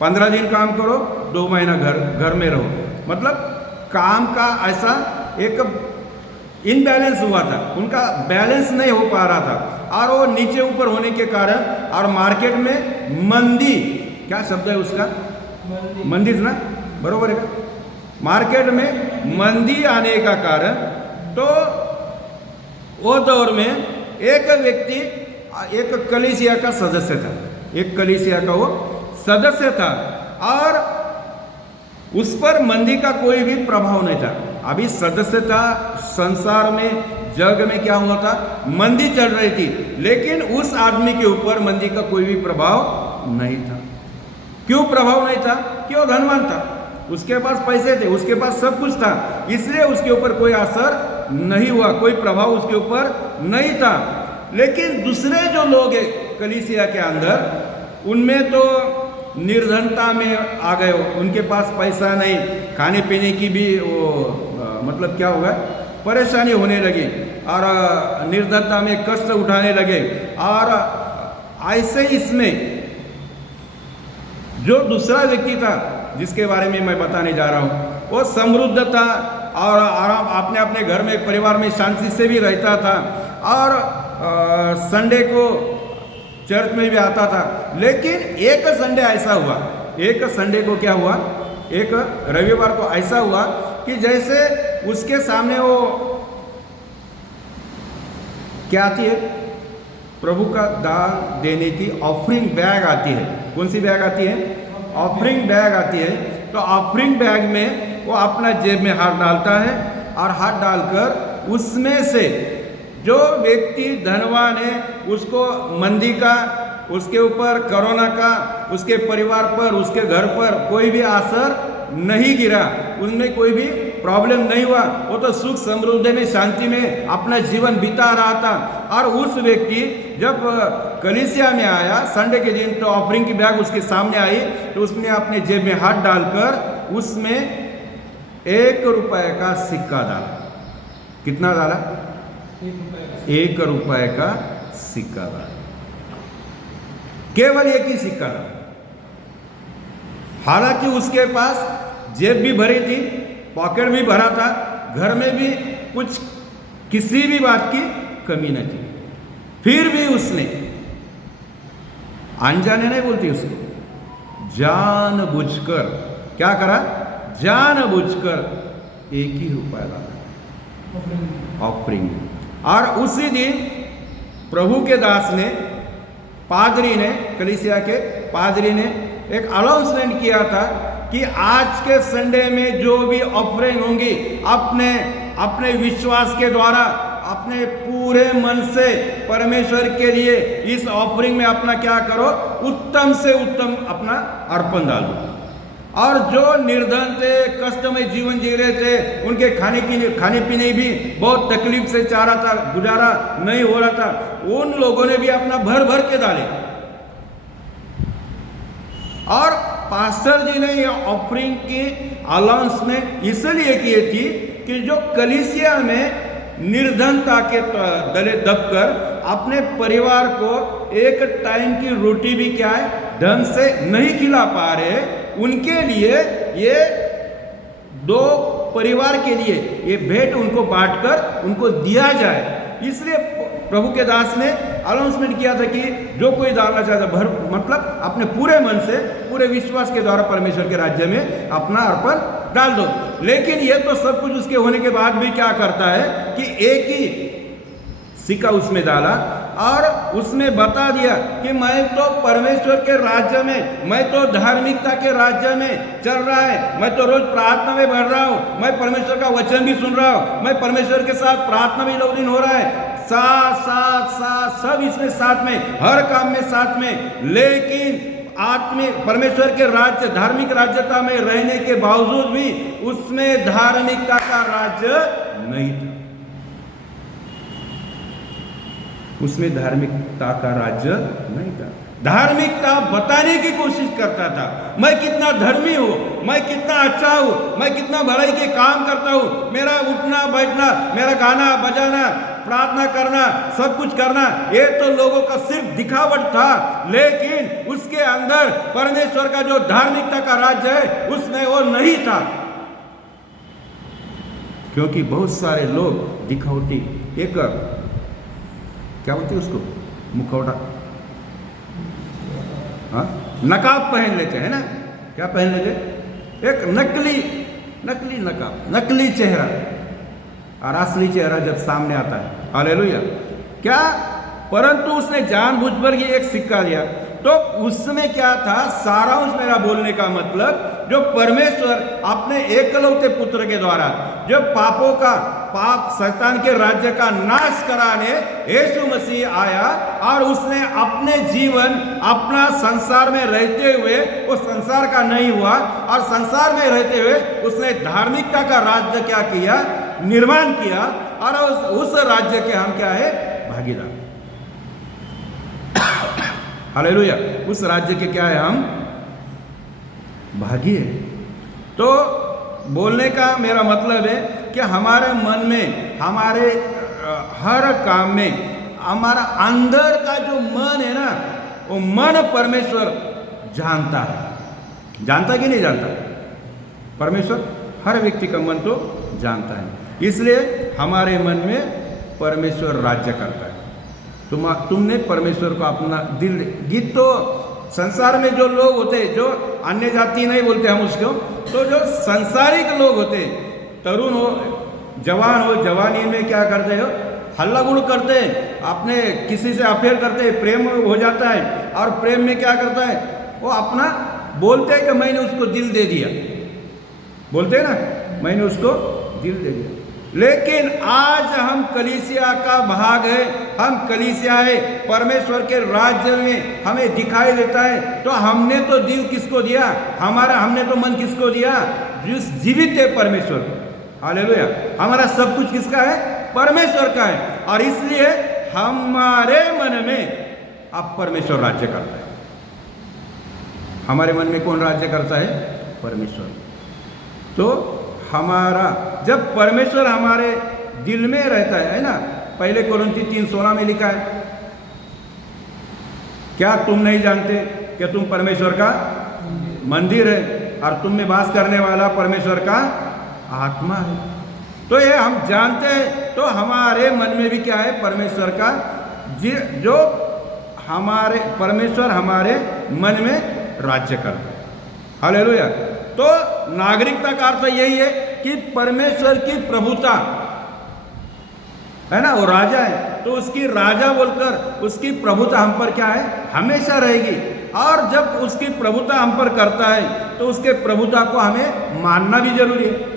15 दिन काम करो, 2 महीना घर में रहो। मतलब काम का ऐसा एक इनबैलेंस हुआ था, उनका बैलेंस नहीं हो पा रहा था। और वो नीचे ऊपर होने के कारण और मार्केट में मंदी, क्या शब्द है उसका, मंदी ना, बरोबर है का, मार्केट में मंदी आने का कारण, तो वो दौर में एक व्यक्ति एक कलीसिया का सदस्य था, एक कलीसिया का वो सदस्य था और उस पर मंदी का कोई भी प्रभाव नहीं था। अभी सदस्य था, संसार में जग में क्या हुआ था, मंदी चल रही थी, लेकिन उस आदमी के ऊपर मंदी का कोई भी प्रभाव नहीं था। क्यों प्रभाव नहीं था? कि वो धनवान था, उसके पास पैसे थे, उसके पास सब कुछ था, इसलिए उसके ऊपर कोई असर नहीं हुआ, कोई प्रभाव उसके ऊपर नहीं था। लेकिन दूसरे जो लोग हैं कलीसिया के अंदर, उनमें तो निर्धनता में आ गए, उनके पास पैसा नहीं, खाने पीने की भी वो मतलब क्या होगा, परेशानी होने लगी और निर्धनता में कष्ट उठाने लगे। और ऐसे इसमें जो दूसरा व्यक्ति था जिसके बारे में मैं बताने जा रहा हूँ, वो समृद्ध था और आराम अपने अपने घर में परिवार में शांति से भी रहता था और संडे को चर्च में भी आता था। लेकिन एक संडे ऐसा हुआ, एक संडे को क्या हुआ, एक रविवार को ऐसा हुआ कि जैसे उसके सामने वो क्या आती है, प्रभु का दान देने की ऑफरिंग बैग आती है। कौन सी बैग आती है? ऑफरिंग बैग आती है। तो ऑफरिंग बैग में वो अपना जेब में हाथ डालता है और हाथ डालकर उसमें से जो व्यक्ति धनवान है उसको मंदी का, उसके ऊपर कोरोना का, उसके परिवार पर, उसके घर पर कोई भी असर नहीं गिरा, उनमें कोई भी प्रॉब्लम नहीं हुआ। वो तो सुख समृद्धि में, शांति में अपना जीवन बिता रहा था। और उस व्यक्ति जब कलीसिया में आया संडे के दिन, तो ऑफरिंग की बैग उसके सामने आई, तो उसने अपने जेब में हाथ डालकर उसमें 1 रुपए का सिक्का डाला। कितना डाला? 1 रुपए का सिक्का डाला, केवल एक ही सिक्का डाला। हालांकि उसके पास जेब भी भरी थी, पॉकेट भी भरा था, घर में भी कुछ किसी भी बात की कमी नहीं थी, फिर भी उसने, अनजाने नहीं बोलती उसको, जानबूझकर क्या करा? जानबूझकर 1 ही रुपया डाला ऑफरिंग। और उसी दिन प्रभु के दास ने, पादरी ने, कलीसिया के पादरी ने एक अनाउंसमेंट किया था कि आज के संडे में जो भी ऑफरिंग होंगी, अपने विश्वास के द्वारा अपने पूरे मन से परमेश्वर के लिए इस ऑफरिंग में अपना क्या करो, उत्तम से उत्तम अपना अर्पण डालो। और जो निर्धन थे, कष्टमय जीवन जी रहे थे, उनके खाने पीने भी बहुत तकलीफ से चाह रहा था, गुजारा नहीं हो रहा था, उन लोगों ने भी अपना भर भर के डाले। और पास्टर जी ने ये ऑफरिंग की अनाउंसमेंट इसलिए की थी कि जो कलीसिया में निर्धनता के दले दबकर अपने परिवार को एक टाइम की रोटी भी क्या है ढंग से नहीं खिला पा रहे, उनके लिए ये 2 परिवार के लिए ये भेंट उनको बांटकर उनको दिया जाए। इसलिए प्रभु के दास ने अनाउंसमेंट किया था कि जो कोई डालना चाहता भर मतलब अपने पूरे मन से पूरे विश्वास के द्वारा परमेश्वर के राज्य में अपना अर्पण डाल दो। लेकिन ये तो सब कुछ उसके होने के बाद भी क्या करता है कि एक ही सिक्का उसमें डाला और उसमें बता दिया कि मैं तो परमेश्वर के राज्य में, मैं तो धार्मिकता के राज्य में चल रहा है, मैं तो रोज प्रार्थना में बढ़ रहा हूँ, मैं परमेश्वर का वचन भी सुन रहा हूँ, मैं परमेश्वर के साथ प्रार्थना भी दिन हो रहा है, साथ सब इसमें साथ में, हर काम में साथ में। लेकिन आत्मिक परमेश्वर के राज्य धार्मिक राज्यता में रहने के बावजूद भी उसमें धार्मिकता का राज्य नहीं था, उसमें धार्मिकता का राज्य नहीं था। धार्मिकता बताने की कोशिश करता था, मैं कितना धर्मी हूँ, मैं कितना अच्छा हूँ, मैं कितना भलाई के काम करता हूँ, मेरा उठना बैठना, मेरा गाना बजाना, प्रार्थना करना, सब कुछ करना, ये तो लोगों का सिर्फ दिखावट था। लेकिन उसके अंदर परमेश्वर का जो धार्मिकता का राज्य है उसमें वो नहीं था, क्योंकि बहुत सारे लोग दिखावटी एक क्या बोलते उसको मुखौटा, हाँ नकाब पहन लेते हैं ना, क्या पहन लेते, एक नकली नकाब, नकली चेहरा, और असली चेहरा जब सामने आता है। हालेलुया। क्या परंतु उसने जानबूझकर ये एक सिक्का लिया, तो उसमें क्या था, सारांश मेरा बोलने का मतलब जो परमेश्वर अपने एकलौते पुत्र के द्वारा जो पाप शैतान के राज्य का नाश कराने यीशु मसीह आया और उसने अपने जीवन अपना संसार में रहते हुए वो संसार का नहीं हुआ, और संसार में रहते हुए उसने धार्मिकता का राज्य क्या किया, निर्माण किया, और उस राज्य के हम क्या है, भागीदार। हालेलुया। उस राज्य के क्या है, हम भागी है। तो बोलने का मेरा मतलब है कि हमारे मन में, हमारे हर काम में, हमारा अंदर का जो मन है ना, वो मन परमेश्वर जानता है। जानता कि नहीं जानता? परमेश्वर हर व्यक्ति का मन तो जानता है, इसलिए हमारे मन में परमेश्वर राज्य करता है। तुमने परमेश्वर को अपना दिल गीत, तो संसार में जो लोग होते, जो अन्य जाति नहीं बोलते हम उसको, तो जो संसारिक लोग होते, तरुण हो, जवान हो, जवानी में क्या करते हो, हल्ला गुड़ करते, अपने किसी से अफेयर करते, प्रेम हो जाता है, और प्रेम में क्या करता है, वो अपना बोलते हैं कि मैंने उसको दिल दे दिया, बोलते हैं ना, मैंने उसको दिल दे दिया। लेकिन आज हम कलीसिया का भाग है, हम कलीसिया है, परमेश्वर के राज्य में हमें दिखाई देता है, तो हमने तो दिल किसको दिया, हमने तो मन किसको दिया, जिस जीवित है परमेश्वर को। हालेलुया। हमारा सब कुछ किसका है, परमेश्वर का है, और इसलिए हमारे मन में अब परमेश्वर राज्य करता है। हमारे मन में कौन राज्य करता है, परमेश्वर। तो हमारा जब परमेश्वर हमारे दिल में रहता है ना, पहले कोरिन्थी 3:16 में लिखा है, क्या तुम नहीं जानते कि तुम परमेश्वर का मंदिर है और तुम में वास करने वाला परमेश्वर का आत्मा है। तो ये हम जानते हैं, तो हमारे मन में भी क्या है, परमेश्वर का जो हमारे परमेश्वर हमारे मन में राज्य करता है। हालेलुया। तो नागरिकता का अर्थ यही है कि परमेश्वर की प्रभुता है ना, वो राजा है, तो उसकी राजा बोलकर उसकी प्रभुता हम पर क्या है, हमेशा रहेगी। और जब उसकी प्रभुता हम पर करता है तो उसके प्रभुता को हमें मानना भी जरूरी है।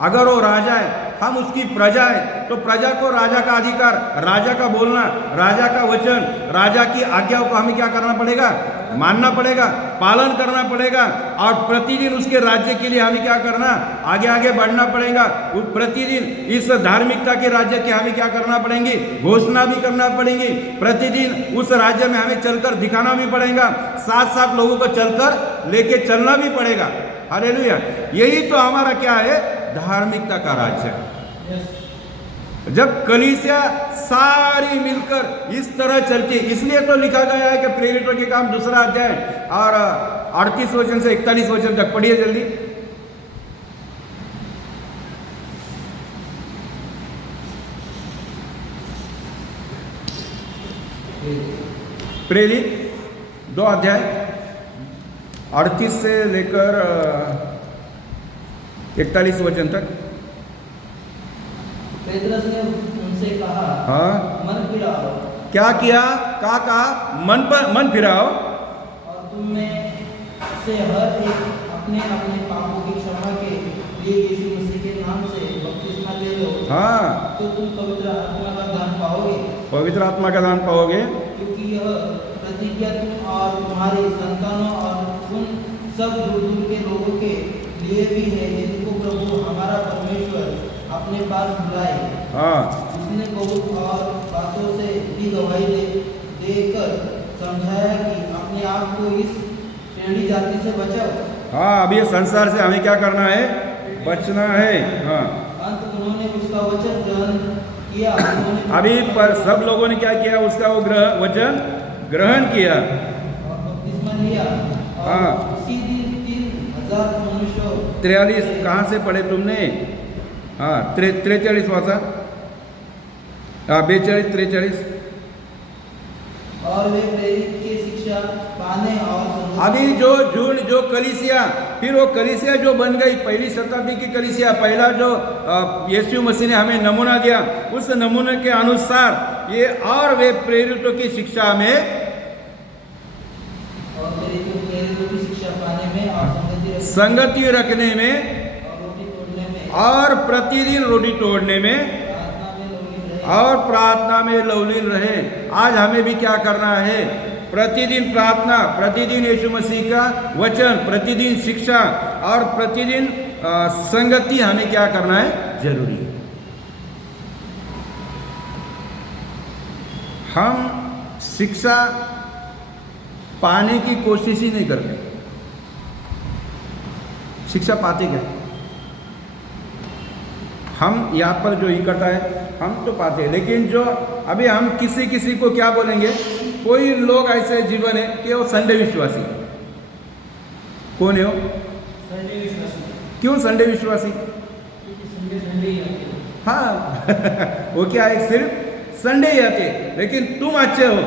अगर वो राजा है, हम उसकी प्रजा है, तो प्रजा को राजा का अधिकार, राजा का बोलना, राजा का वचन, राजा की आज्ञाओं को हमें क्या करना पड़ेगा, मानना पड़ेगा, पालन करना पड़ेगा, और प्रतिदिन उसके राज्य के लिए हमें क्या करना, आगे आगे बढ़ना पड़ेगा। प्रतिदिन इस धार्मिकता के राज्य के हमें क्या करना पड़ेंगे, घोषणा भी करना पड़ेंगी। प्रतिदिन उस राज्य में हमें चलकर दिखाना भी पड़ेगा, साथ साथ लोगों को चलकर लेके चलना भी पड़ेगा। हालेलुया। यही तो हमारा क्या है, धार्मिकता का राज्य है। जब कलीसिया सारी मिलकर इस तरह चलती है, इसलिए तो लिखा गया है कि प्रेरितों के काम 2 अध्याय और 38 वचन से 41 वचन तक पढ़िए जल्दी। प्रेरित 2 अध्याय 38 से लेकर 41 वचन तक। पेतरस ने उनसे कहा, हाँ, मन फिराओ क्या किया? कहा मन फिराओ और तुम में से हर एक अपने अपने पापों की क्षमा के लिए यीशु मसीह के नाम से बपतिस्मा ले लो। हाँ, तो तुम पवित्र आत्मा का दान पाओगे, पवित्र आत्मा का दान पाओगे, क्योंकि यह प्रतिज्ञा तुम और तुम्हारे संतानों और उन सब दूर दूर के लोगों के लिए भी है जिनको प्रभु हमारा परमेश्वर अपने पास बुलाए। हाँ, उसने बहुत और बातों से भी गवाही देकर समझाया कि अपने आप को इस टेढ़ी जाति से बचाओ। हाँ, अब ये संसार से हमें क्या करना है? बचना है। हाँ, अंत उन्होंने उसका वचन ग्रहण किया। उन्होंने अभी पर सब लोगों ने क्या किया? उसका वो वचन ग्रहण किया और बपतिस्मा लिया। और हाँ। उसी दिन 3000 मनुष्यों 43 कहाँ से पढ़े तुमने? हाँ, 43 वाचा। हाँ, 42 43। और वे प्रेरित की शिक्षा पाने और अभी जो कलीसिया, फिर वो कलीसिया जो बन गई पहली शताब्दी की कलीसिया, पहला जो यीशु मसीह ने हमें नमूना दिया, उस नमूने के अनुसार ये और वे प्रेरितों की शिक्षा में और प्रेरितों की शिक्षा पाने में और संगति रखने में और रोटी तोड़ने में और प्रतिदिन रोटी तोड़ने में प्रार्थना में लौलीन रहे। और प्रार्थना में लवलीन रहे। आज हमें भी क्या करना है? प्रतिदिन प्रार्थना, प्रतिदिन यीशु मसीह का वचन, प्रतिदिन शिक्षा और प्रतिदिन संगति हमें क्या करना है? जरूरी है। हम शिक्षा पाने की कोशिश ही नहीं करते, शिक्षा पाते क्या? हम यहाँ पर जो इकट्ठा है हम तो पाते हैं, लेकिन जो अभी हम किसी को क्या बोलेंगे? कोई लोग ऐसे जीवन है कि वो संडे विश्वासी। कौन है वो? संडे विश्वासी, क्यों संडे विश्वासी? क्योंकि संडे ही आते हैं। हाँ वो क्या है? सिर्फ संडे ही आते, लेकिन तुम अच्छे हो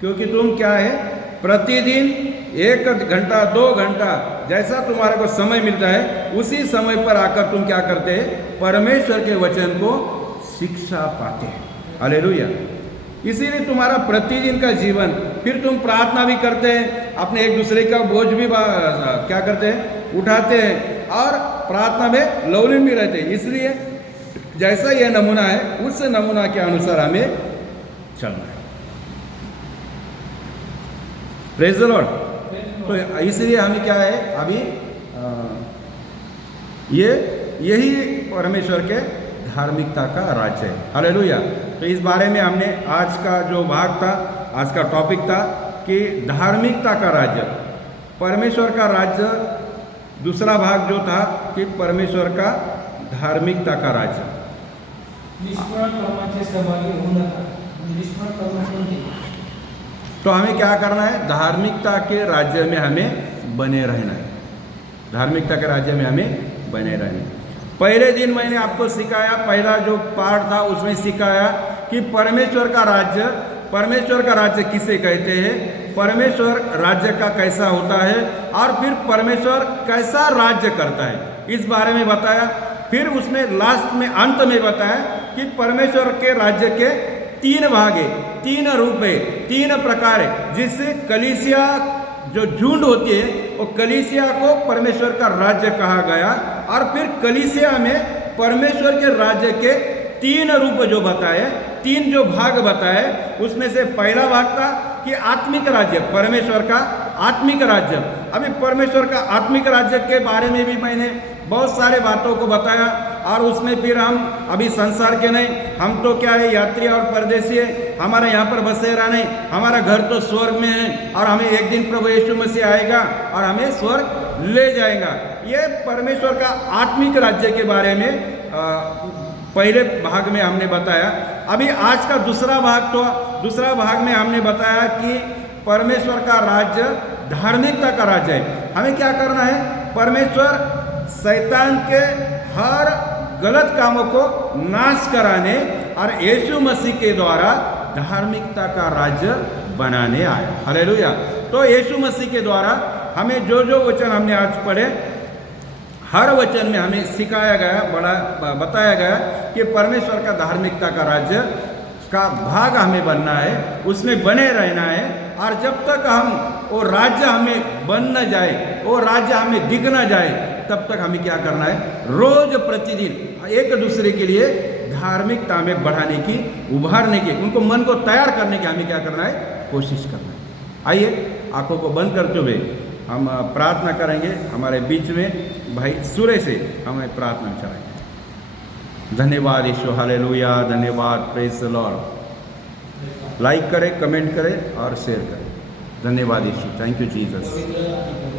क्योंकि तुम क्या है? प्रतिदिन 1 घंटा 2 घंटा जैसा तुम्हारे को समय मिलता है उसी समय पर आकर तुम क्या करते हैं? परमेश्वर के वचन को शिक्षा पाते हैं। हालेलुया। इसीलिए तुम्हारा प्रतिदिन का जीवन, फिर तुम प्रार्थना भी करते हैं, अपने एक दूसरे का बोझ भी क्या करते हैं? उठाते हैं और प्रार्थना में लवलीन भी रहते हैं। इसलिए जैसा यह नमूना है उस नमूना के अनुसार हमें चलना है। Praise the Lord. तो इसलिए हमें क्या है? अभी यही परमेश्वर के धार्मिकता का राज्य है। हालेलुया। तो इस बारे में हमने आज का जो भाग था, आज का टॉपिक था कि धार्मिकता का राज्य, परमेश्वर का राज्य। दूसरा भाग जो था कि परमेश्वर का धार्मिकता का राज्य। निष्फळ कर्माचे सहभागी होऊ नका। निष्फळ कर्म कोणते? तो हमें क्या करना है? धार्मिकता के राज्य में हमें बने रहना है। धार्मिकता के राज्य में हमें बने रहना है। पहले दिन मैंने आपको सिखाया, पहला जो पाठ था उसमें सिखाया कि परमेश्वर का राज्य किसे कहते हैं, परमेश्वर राज्य का कैसा होता है और फिर परमेश्वर कैसा राज्य करता है, इस बारे में बताया। फिर उसमें लास्ट में अंत में बताया कि परमेश्वर के राज्य के 3 भाग है, 3 रूप है, 3 प्रकार है, जिससे कलीसिया जो झुंड होती है वो कलीसिया को परमेश्वर का राज्य कहा गया। और फिर कलीसिया में परमेश्वर के राज्य के 3 रूप जो बताए, 3 जो भाग बताए, उसमें से पहला भाग था कि आत्मिक राज्य, परमेश्वर का आत्मिक राज्य। अभी परमेश्वर का आत्मिक राज्य के बारे में भी मैंने बहुत सारे बातों को बताया। और उसमें फिर हम अभी संसार के नहीं, हम तो क्या है? यात्री और परदेशी है। हमारा यहाँ पर बसेरा नहीं, हमारा घर तो स्वर्ग में है और हमें एक दिन प्रभु यीशु मसीह आएगा और हमें स्वर्ग ले जाएगा। ये परमेश्वर का आत्मिक राज्य के बारे में पहले भाग में हमने बताया। अभी आज का दूसरा भाग में हमने बताया कि परमेश्वर का राज्य धार्मिकता का राज्य है। हमें क्या करना है? परमेश्वर शैतान के हर गलत कामों को नाश कराने और यीशु मसीह के द्वारा धार्मिकता का राज्य बनाने आया। हालेलुया। तो यीशु मसीह के द्वारा हमें जो जो वचन हमने आज पढ़े, हर वचन में हमें सिखाया गया, बताया गया कि परमेश्वर का धार्मिकता का राज्य का भाग हमें बनना है, उसमें बने रहना है। और जब तक हम वो राज्य हमें बन न जाए, वो राज्य हमें दिख न जाए, तब तक हमें क्या करना है? रोज प्रतिदिन एक दूसरे के लिए धार्मिकता में बढ़ाने की, उभारने की, उनको मन को तैयार करने की हमें क्या करना है? कोशिश करना है। आइए आंखों को बंद करते हुए हम प्रार्थना करेंगे। हमारे बीच में भाई सूर्य से हमें प्रार्थना चलाएंगे। धन्यवाद यीशु, हालेलुया, धन्यवाद, प्रेज द लॉर्ड। लाइक करें, कमेंट करें और शेयर करें। धन्यवाद यीशु, थैंक यू जीसस।